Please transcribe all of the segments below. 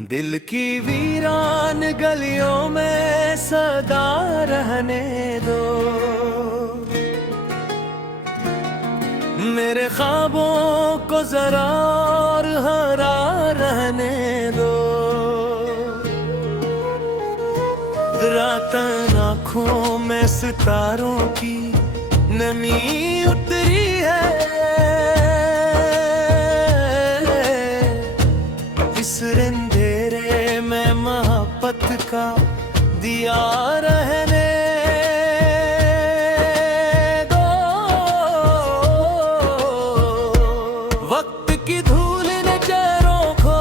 दिल की वीरान गलियों में सदा रहने दो, मेरे ख्वाबों को जरा और हरा रहने दो। रातन आँखों में सितारों की नमी उतरी है, इस अंधेरे में मोहब्बत का दिया रहने दो। वक्त की धूल ने चेहरों को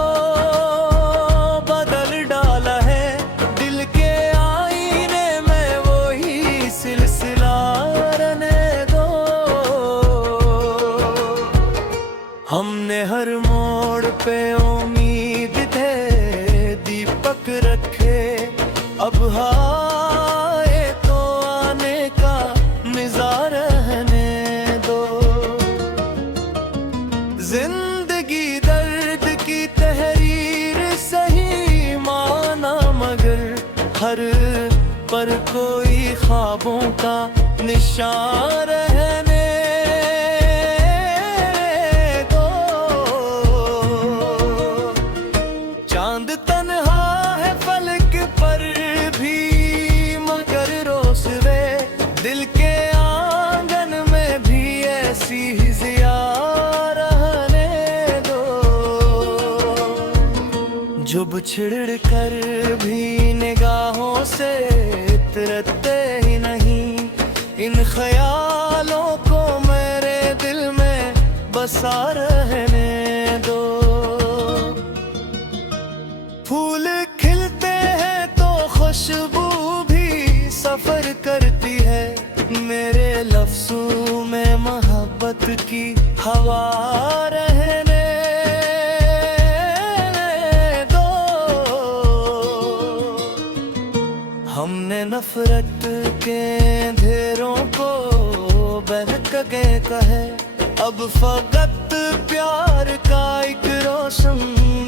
बदल डाला है, दिल के आईने में वही सिलसिला रहने दो। हमने हर मोड़ पे उम्मीद थे दीपक रखे, अब हाय तो आने का मिज़ार रहने दो। जिंदगी दर्द की तहरीर सही माना, मगर हर पर कोई ख्वाबों का निशान रहने दो। चांद तन्हा है फलक पर भी मगर रोशवे, दिल के आंगन में भी ऐसी ही ज़िया रहने दो। जो बिछड़ कर भी निगाहों से उतरते ही नहीं, इन ख्यालों को मेरे दिल में बसा रहने दो। फूल खिलते हैं तो खुशबू भी सफर करती है, मेरे लफ्ज़ों में मोहब्बत की हवा रहने दो। हमने नफरत के अंधेरों को बहक के कहे, अब फकत प्यार का एक रोशन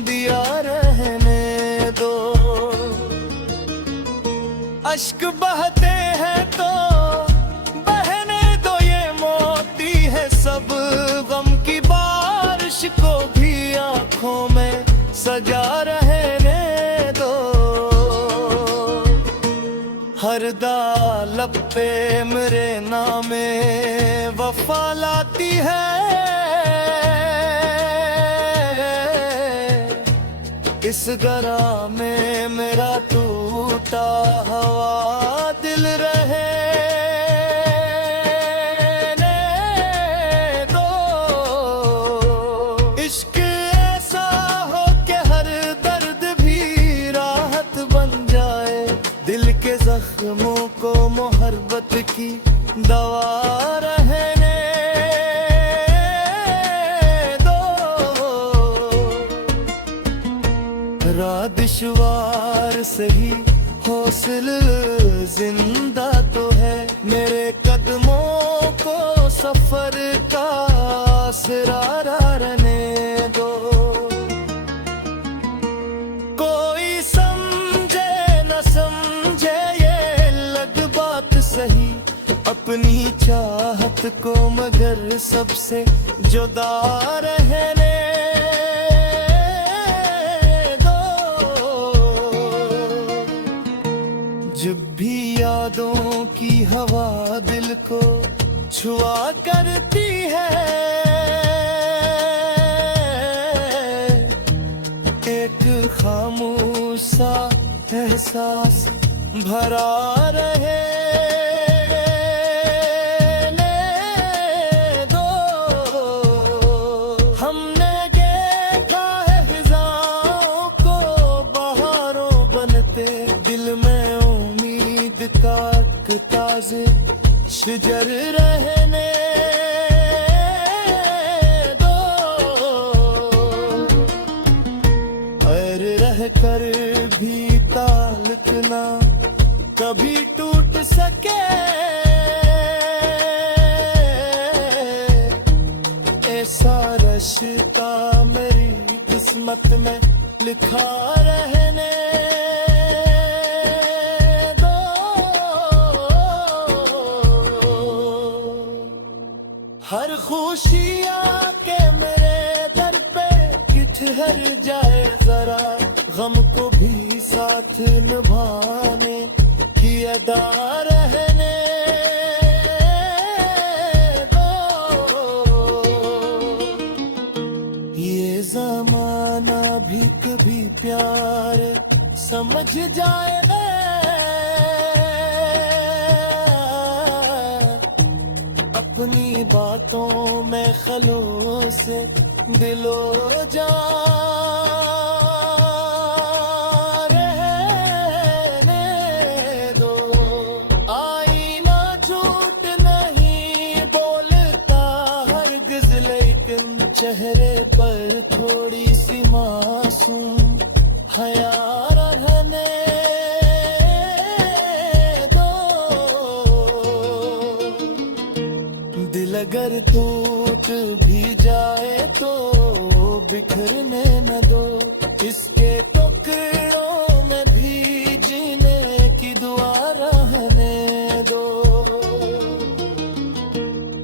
दिया रहने दो। अश्क बहते हैं तो बहने दो, ये मोती है सब गम की बारिश को भी आंखों में सजा रहने दो। हर दालब पे मेरे नामे वफा लाती है, इस गरा में मेरा टूटा हवा दिल रहने दो। इश्क ऐसा हो कि हर दर्द भी राहत बन जाए, दिल के जख्मों को मोहब्बत की दवा रहने दो। रादिशवार सही हौसला जिंदा तो है, मेरे कदमों को सफर का सहारा रहने दो। कोई समझे न समझे ये लग बात सही, अपनी चाहत को मगर सबसे जुदा रहने दो। जब भी यादों की हवा दिल को छुआ करती है, एक खामोश सा एहसास भरा रहे दो। हमने देखा है फिजाओं को बहारों बनते, दिल में उम्मीद का ताज़े शजर रहने दो। और रह कर भी ताल्लुक ना कभी टूट सके, ऐसा रिश्ता मेरी किस्मत में लिखा रहे। खुशियाँ के मेरे दर पे कि ठहर जाए जरा, गम को भी साथ निभाने की अदा रहने दो। ये जमाना भी कभी प्यार समझ जाए, अपनी बातों में खलूस दिलो जा रहने दो। आईना झूठ नहीं बोलता हरगिज़, लेकिन चेहरे पर थोड़ी सी मासूम हया रहने अगर टूट भी जाए तो बिखरने न दो, इसके टुकड़ों में भी जीने की दुआ रहने दो।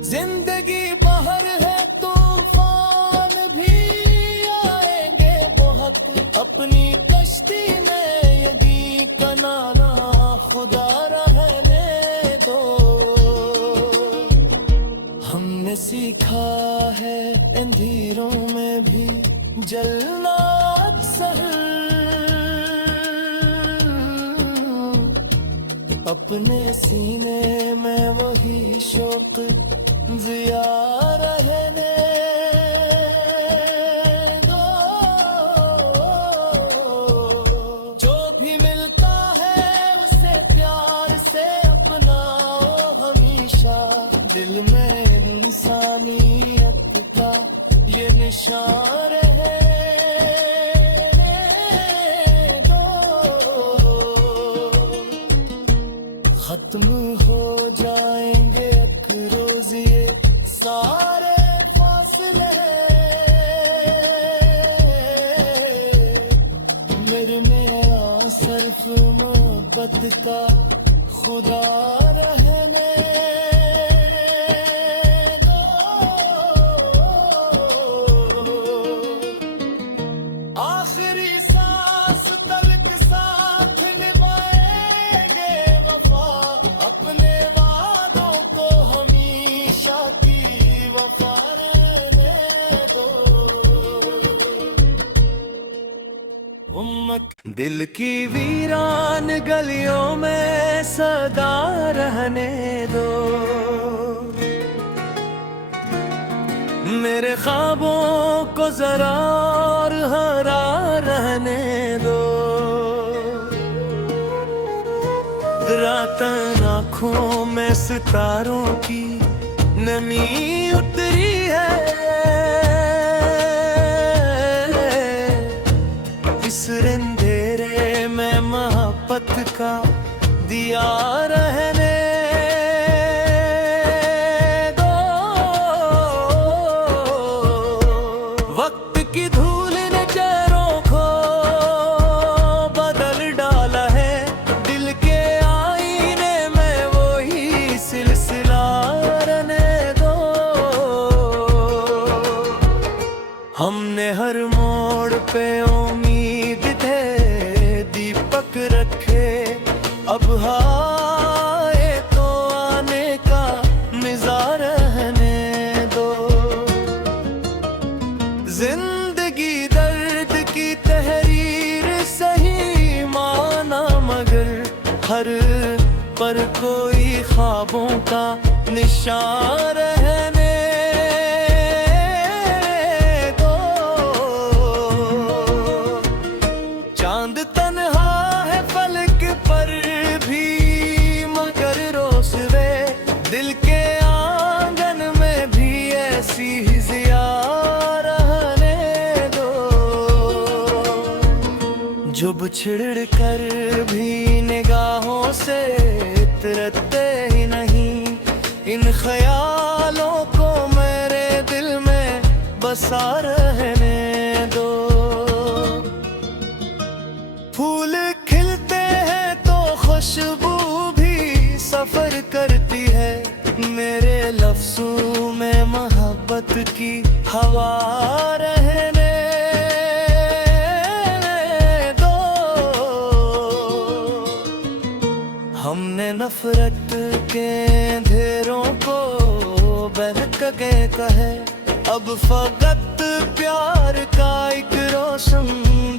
जिंदगी बहर है तूफान भी आएंगे बहुत, अपनी कश्ती में यदि कनाना खुदा रहने दो। हमने सीखा है अंधेरों में भी जलना अक्सर, अपने सीने में वही शौक जिया रहने दो। जो भी मिलता है उसे प्यार से अपनाओ हमेशा, दिल में इंसानियत का ये निशान है दो। खत्म हो जाएंगे एक रोज ये सारे फासले, मेरे में सिर्फ मोहब्बत का खुदा रहने। दिल की वीरान गलियों में सदा रहने दो, मेरे ख्वाबों को जरा और हरा रहने दो। रात आँखों में सितारों की नमी उतरी है, इस अंधेरे में मोहब्बत का दिया रहने दो। वक्त की धूल ने चेहरों को बदल डाला है, दिल के आईने में वही सिलसिला रहने दो। हमने हर मोड़ पे रखे, अब हाय तो आने का मिज़ार रहने दो। जिंदगी दर्द की तहरीर सही माना, मगर हर पर कोई ख्वाबों का निशान रहने दो। चांद तन्हा दिल के आंगन में भी ऐसी ही जिया रहने दो। जो बिछड़ कर भी निगाहों से उतरते ही नहीं, इन ख्यालों को मेरे दिल में बसा रहने दो। फूल खिलते हैं तो खुशबू भी सफर करती है, मेरे लफ्ज़ों में मोहब्बत मोहब्बत की हवा रहने दो। हमने नफरत के अंधेरों को बहक के कहे, अब फकत प्यार का एक रोशन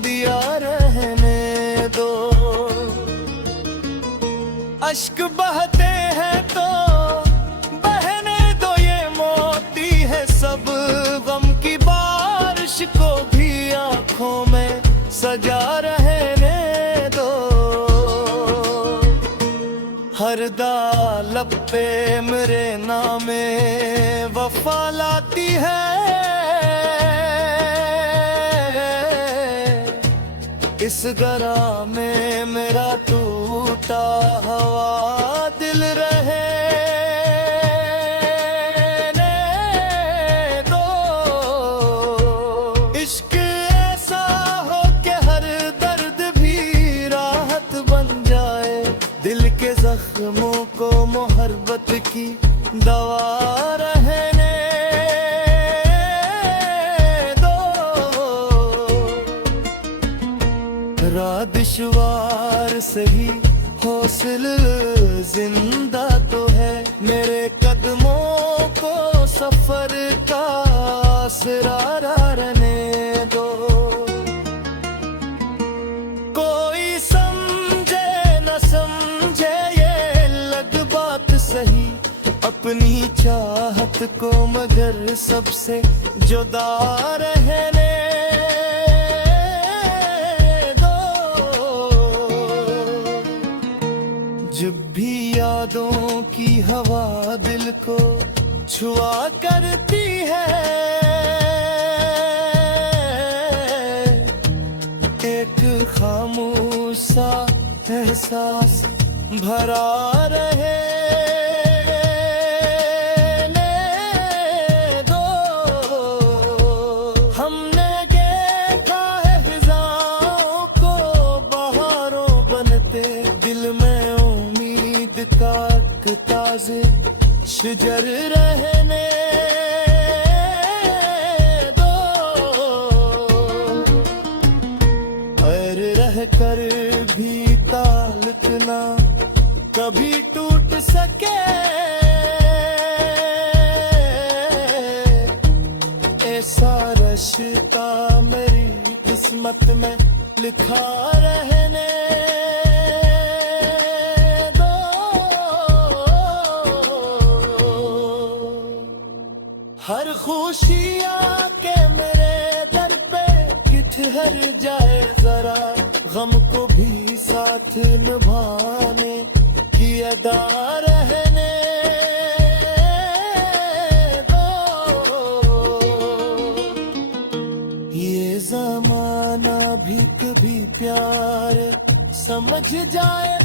दिया रहने दो। अश्क बहते हैं तो बहने दो, ये मोती है सब गम की बारिश को भी आंखों में सजा रहने दो। हर दाल पे मेरे नामे वफा लाती है, इस गरा में मेरा टूटा हवा दिल रहे दो। इश्क ऐसा हो कि हर दर्द भी राहत बन जाए, दिल के जख्मों को मोहब्बत की दवा रहने दो। रादिशवार सही हौसला जिंदा तो है, मेरे कदमों को सफर का सहारा रहने दो। कोई समझे न समझे ये लग बात सही, अपनी चाहत को मगर सबसे जुदा रहने दो। जब भी यादों की हवा दिल को छुआ करती है, एक खामोश सा एहसास भरा रहे दो। हमने देखा है फिजाओं को बहारों बनते, दिल में उम्मीद का ताजे शजर रहने दो। और रह कर भी ताल्लुक ना कभी टूट सके, ऐसा रिश्ता मेरी किस्मत में लिखा रहने दो। हर खुशी आके मेरे दर पे ठहर जाए जरा, गम को भी साथ निभाने की अदा रहने दो। ये जमाना भी कभी प्यार समझ जाए,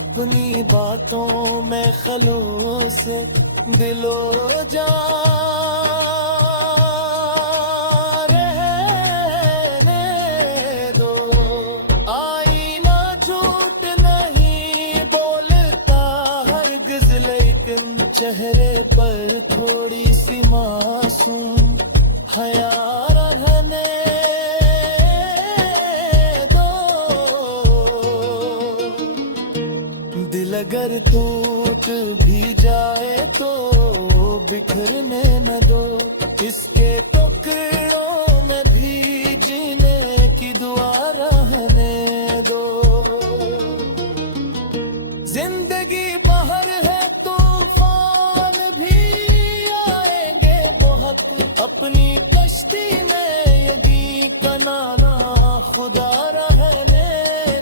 अपनी बातों में खलूस दिलो जा रहने दो। आईना झूठ नहीं बोलता हरगिज़, लेकिन चेहरे पर थोड़ी सी मासूम हया रहने दो। दिल अगर टूट भी जाए तो बिखरने न दो, इसके टुकड़ों में भी जीने की दुआ रहने दो। जिंदगी बहर है तूफान भी आएंगे बहुत, अपनी कश्ती में यदि कनाना खुदा रहने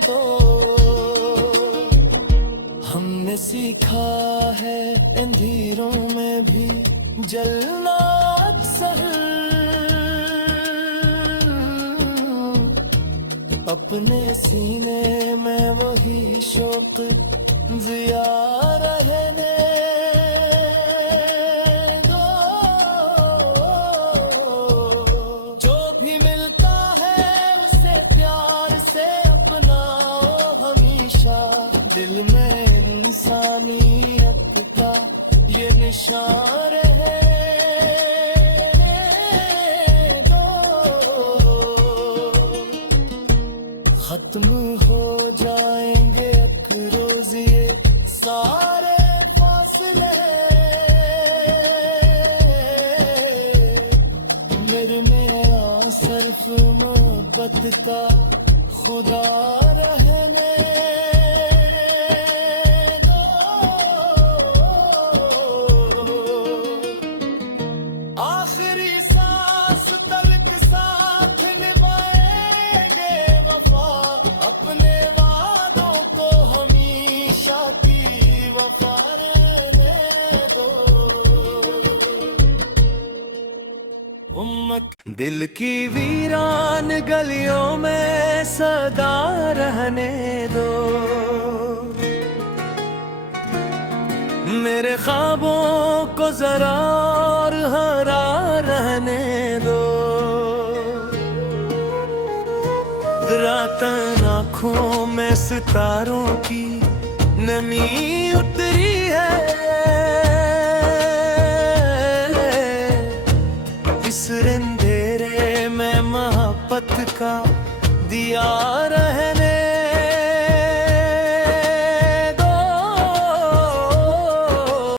दो। हमने सीखा है अंधेरों में भी जलना अक्सर, अपने सीने में वही शौक जिया रहने दो। जो भी मिलता है उसे प्यार से अपनाओ हमेशा, दिल में इंसानी निशान रहे दो, खत्म हो जाएंगे अब रोज ये सारे फासले, मेरे में आ सिर्फ मोहब्बत का खुदा रहने दो। आखिरी सांस तलक साथ निभाएंगे वफा, अपने वादों को हमेशा की वफा रहने दो। उम्मत दिल की वीरान गलियों में सदा रहने दो, मेरे ख्वाबों को जरा और हरा रहने दो। रात आँखों में सितारों की नमी उतरी है, इस अंधेरे में मोहब्बत का दिया रहे